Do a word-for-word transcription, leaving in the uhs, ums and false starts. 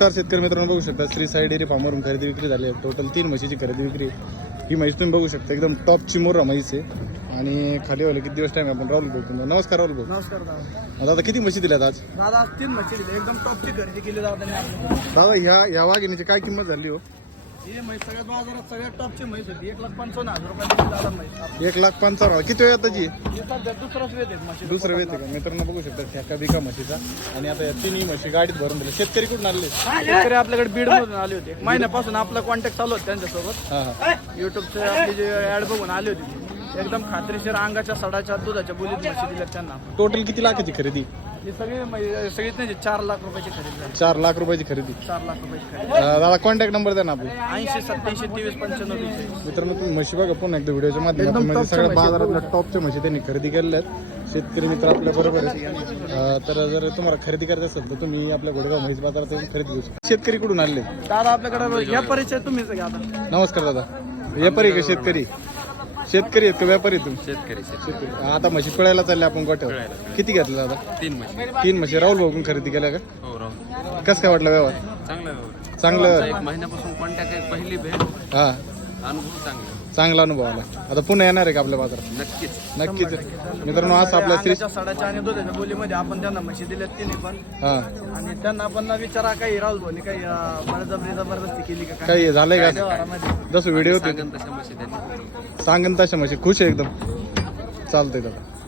नमस्कार शेतकरी मित्रांनो, बघू शकता श्री साई डेअरी फार्मवरून खरेदी विक्री झाली आहे. टोटल तीन म्हशीची खरेदी विक्री. ही म्हैस तुम्ही बघू शकता, एकदम टॉपची मोर्रा म्हैस आहे. आणि खाली वाले किती दिवस टाइम आपण राहुल भाऊ. नमस्कार राहुल भाऊ. नमस्कार दादा. दादा किती म्हशी दिल्यात आज? दादा आज तीन म्हशी दिली, एकदम टॉपची खरेदी केली दादा. दादा ह्या या वाघिणीची काय किंमत झाली हो? ही म्हैस सगळ्यात बाजारात सगळ्यात टॉपची म्हैस होती. एक लाख पंचावन्न हजार रुपये दिली दादा म्हैस. एक लाख पंचावन्न. किती वेळ त्याची? हे सध्या दुसराच वेळ आहे म्हशी. दुसरं वेळ आहे का? मित्रांनो बघू शकता ठेका बिका म्हशीचा. आणि आता या तिन्ही म्हशी गाडीत भरून दिले. शेतकरी कुठून आले? शेतकरी आपल्याकडे बीड मधून आले होते. एक महिन्यापासून आपला कॉन्टॅक्ट चालू होता त्यांच्यासोबत. हा हा. युट्यूबचे आपली जे ऍड बघून आले होते. एकदम खात्रीशीर अंगाच्या सडाच्या दुधाच्या बोलीत म्हशी दिल्या त्यांना. टोटल किती लाखाची खरेदी? ही सगळी म्है- सगळीच नाही चार लाख रुपयाची खरेदी झाली. चार लाख रुपयाची खरेदी. चार लाख रुपयाची खरेदी. अं, दादा कॉन्टॅक्ट नंबर द्या ना आपला. ऐंशी सत्याऐंशी तेवीस पंच्याण्णव वीस. मित्रांनो तुम्ही म्हशी बघा पुन्हा एकदा व्हिडिओच्या माध्यमातून. म्हणजे सगळ्या बाजारातल्या टॉपच्या म्हशी त्यांनी खरेदी केलेल्या आहेत. शेतकरी मित्र आपल्या बरोबर आहेत. अं, तर जर तुम्हाला खरेदी करायचं असेल तर तुम्ही आपल्या घोडेगाव म्हैस बाजारात येऊन खरेदी करू शकता. शेतकरी कुठून आले? दादा आपल्याकडे या परिचय तुम्हीच घ्या आता. नमस्कार दादा. व्यापारी का शेतकरी? शेतकरी आहेत का व्यापारी तुम्ही? शेतकरी शेतकरी. आता म्हशी पिळायला चालले आपण गोट्यावर. किती घेतलं दादा? तीन महिने तीन म्हशी. राहुल भाऊ खरेदी केल्या का? हो राहू कसं काय वाटलं व्यवहार? चांगलं आहे. चांगलं. एक महिन्यापासून कॉन्टॅक्ट आहे, पहिली भेट, हा, अनुभव चांगला चांगला अनुभव आला. आता पुन्हा येणार आहे का आपल्या बाजारात? नक्कीच. नक्कीच. मित्रांनो असं आपल्या स्त्री अंगाच्या सडाच्या आणि दुधाच्या बोलीमध्ये आपण त्यांना म्हशी दिल्यात तिने पण. हा आणि त्यांना आपण विचारा काही राहुल भाऊनी काही अं, बळजबरी जबरदस्ती केली का काय काही झालंय का? व्यवहारामध्ये? जसं व्हिडिओ होते सांगन तशा म्हशी त्यांनी सांगन तशा म्हशी खुश आहे एकदम. चालतंय दादा.